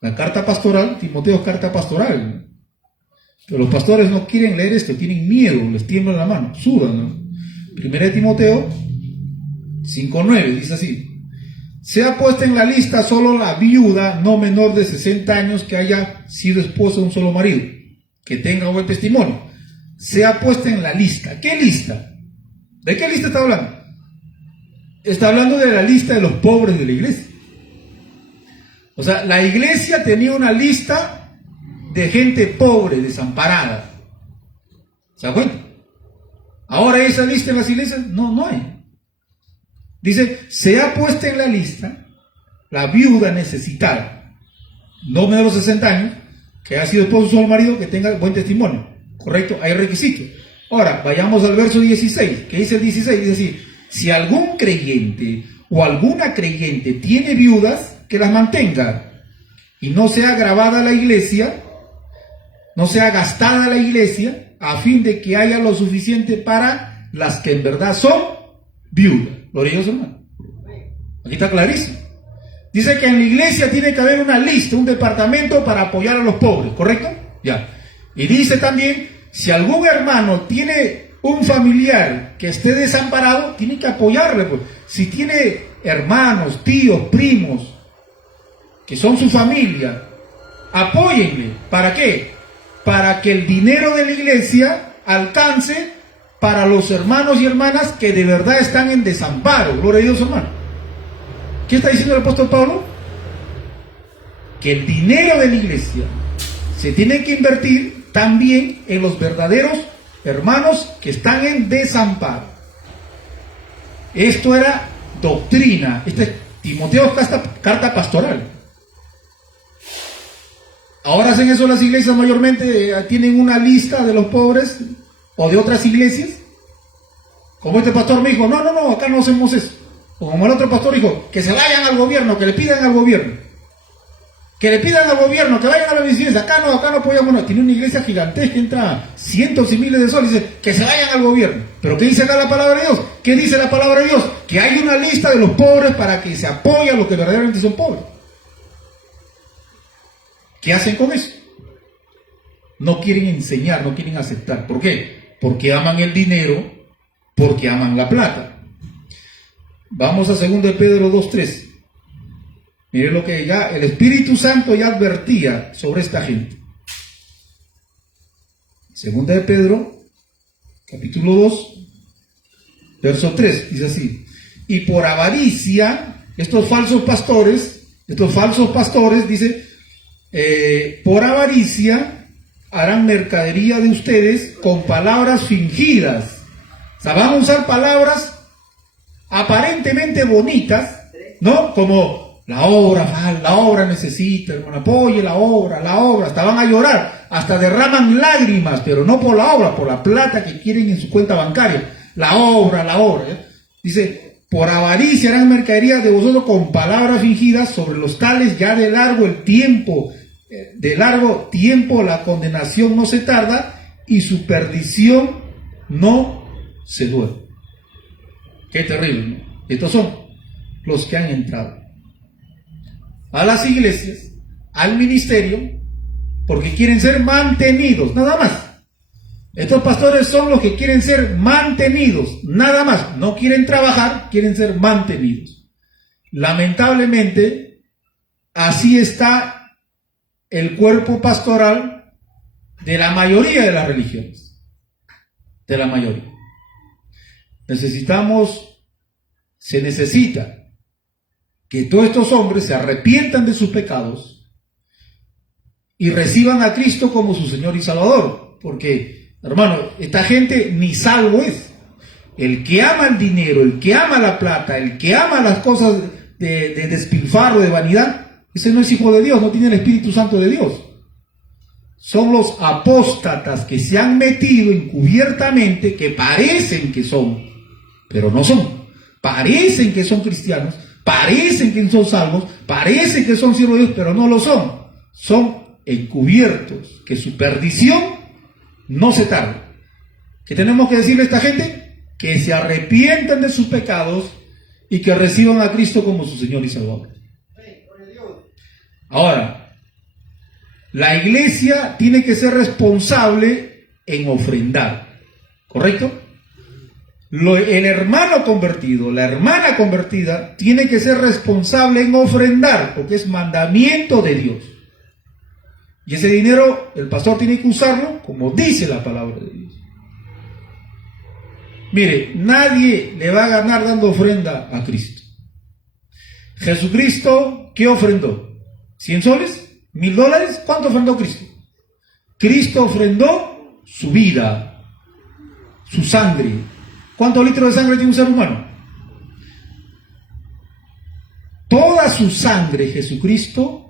la carta pastoral. Timoteo es carta pastoral. Pero los pastores no quieren leer esto, tienen miedo, les tiembla la mano, sudan, ¿no? Primera de Timoteo 5:9, dice así: sea puesta en la lista solo la viuda no menor de 60 años que haya sido esposa de un solo marido, que tenga buen testimonio. Sea puesta en la lista. ¿Qué lista? ¿De qué lista está hablando? Está hablando de la lista de los pobres de la iglesia. O sea, la iglesia tenía una lista de gente pobre, desamparada. ¿Se da cuenta? Ahora esa lista en las iglesias no hay. Dice, se ha puesto en la lista la viuda necesitada, no menor de 60 años, que ha sido esposo de su marido, que tenga buen testimonio. ¿Correcto? Hay requisitos. Ahora, vayamos al verso 16. ¿Qué dice el 16? Dice así: si algún creyente o alguna creyente tiene viudas, que las mantenga, y no sea grabada la iglesia, no sea gastada la iglesia, a fin de que haya lo suficiente para las que en verdad son viudas. Gloria a Dios, hermano. Aquí está clarísimo. Dice que en la iglesia tiene que haber una lista, un departamento para apoyar a los pobres, ¿correcto? Ya. Y dice también, si algún hermano tiene un familiar que esté desamparado, tiene que apoyarle, pues. Si tiene hermanos, tíos, primos, que son su familia, apóyenle. ¿Para qué? Para que el dinero de la iglesia alcance para los hermanos y hermanas que de verdad están en desamparo. Gloria a Dios, hermano. ¿Qué está diciendo el apóstol Pablo? Que el dinero de la iglesia se tiene que invertir también en los verdaderos hermanos que están en desamparo. Esto era doctrina. Timoteo es carta pastoral. Ahora hacen eso las iglesias mayormente, tienen una lista de los pobres o de otras iglesias. Como este pastor me dijo, no, acá no hacemos eso. O como el otro pastor dijo, que se vayan al gobierno, que le pidan al gobierno. Que le pidan al gobierno, que vayan a la vigilancia. Acá no apoyamos. No. Tiene una iglesia gigantesca, entra cientos y miles de soles, dice, que se vayan al gobierno. Pero ¿qué dice acá la palabra de Dios? ¿Qué dice la palabra de Dios? Que hay una lista de los pobres para que se apoye a los que verdaderamente son pobres. ¿Qué hacen con eso? No quieren enseñar, no quieren aceptar. ¿Por qué? Porque aman el dinero, porque aman la plata. Vamos a 2 de Pedro 2:3. Miren lo que ya el Espíritu Santo ya advertía sobre esta gente. 2 de Pedro, capítulo 2, verso 3, dice así: y por avaricia, estos falsos pastores, dice, por avaricia harán mercadería de ustedes con palabras fingidas. O sea, van a usar palabras aparentemente bonitas, ¿no? Como la obra necesita, hermano, apoye la obra, hasta van a llorar, hasta derraman lágrimas, pero no por la obra, por la plata que quieren en su cuenta bancaria. La obra, ¿eh? Dice, por avaricia harán mercadería de vosotros con palabras fingidas, sobre los tales ya de largo tiempo la condenación no se tarda y su perdición no se duerme. Qué terrible, ¿no? Estos son los que han entrado a las iglesias, al ministerio, porque quieren ser mantenidos, nada más. Estos pastores son los que quieren ser mantenidos, nada más. No quieren trabajar, quieren ser mantenidos. Lamentablemente, así está el cuerpo pastoral de la mayoría de las religiones. De la mayoría. Se necesita que todos estos hombres se arrepientan de sus pecados y reciban a Cristo como su Señor y Salvador. Porque, hermano, esta gente ni salvo es. El que ama el dinero, el que ama la plata, el que ama las cosas de despilfarro, de vanidad, ese no es hijo de Dios, no tiene el Espíritu Santo de Dios. Son los apóstatas que se han metido encubiertamente, que parecen que son, pero no son. Parecen que son cristianos, parecen que son salvos, parecen que son siervos de Dios, pero no lo son. Son encubiertos, que su perdición no se tarda. ¿Qué tenemos que decirle a esta gente? Que se arrepientan de sus pecados y que reciban a Cristo como su Señor y Salvador. Ahora, la iglesia tiene que ser responsable en ofrendar, ¿correcto? El hermano convertido, la hermana convertida, tiene que ser responsable en ofrendar, porque es mandamiento de Dios. Y ese dinero, el pastor tiene que usarlo como dice la palabra de Dios. Mire, nadie le va a ganar dando ofrenda a Cristo. Jesucristo, ¿qué ofrendó? ¿100 soles? $1000? ¿Cuánto ofrendó Cristo? Cristo ofrendó su vida, su sangre. ¿Cuántos litros de sangre tiene un ser humano? Toda su sangre Jesucristo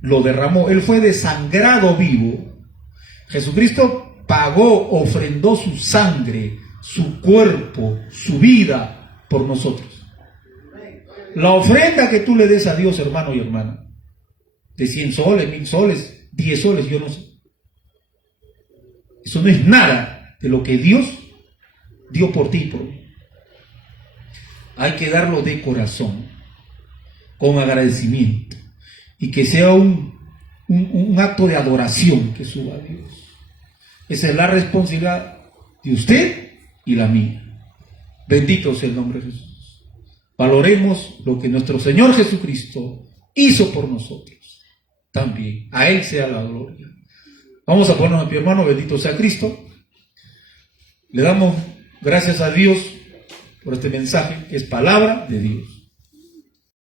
lo derramó. Él fue desangrado vivo. Jesucristo pagó, ofrendó su sangre, su cuerpo, su vida por nosotros. La ofrenda que tú le des a Dios, hermano y hermana, de 100 soles, 1000 soles, 10 soles, yo no sé. Eso no es nada de lo que Dios dio por ti y por mí. Hay que darlo de corazón, con agradecimiento, y que sea un acto de adoración que suba a Dios. Esa es la responsabilidad de usted y la mía. Bendito sea el nombre de Jesús. Valoremos lo que nuestro Señor Jesucristo hizo por nosotros. También a Él sea la gloria. Vamos a ponernos en pie, hermano. Bendito sea Cristo. Le damos gracias a Dios por este mensaje que es palabra de Dios.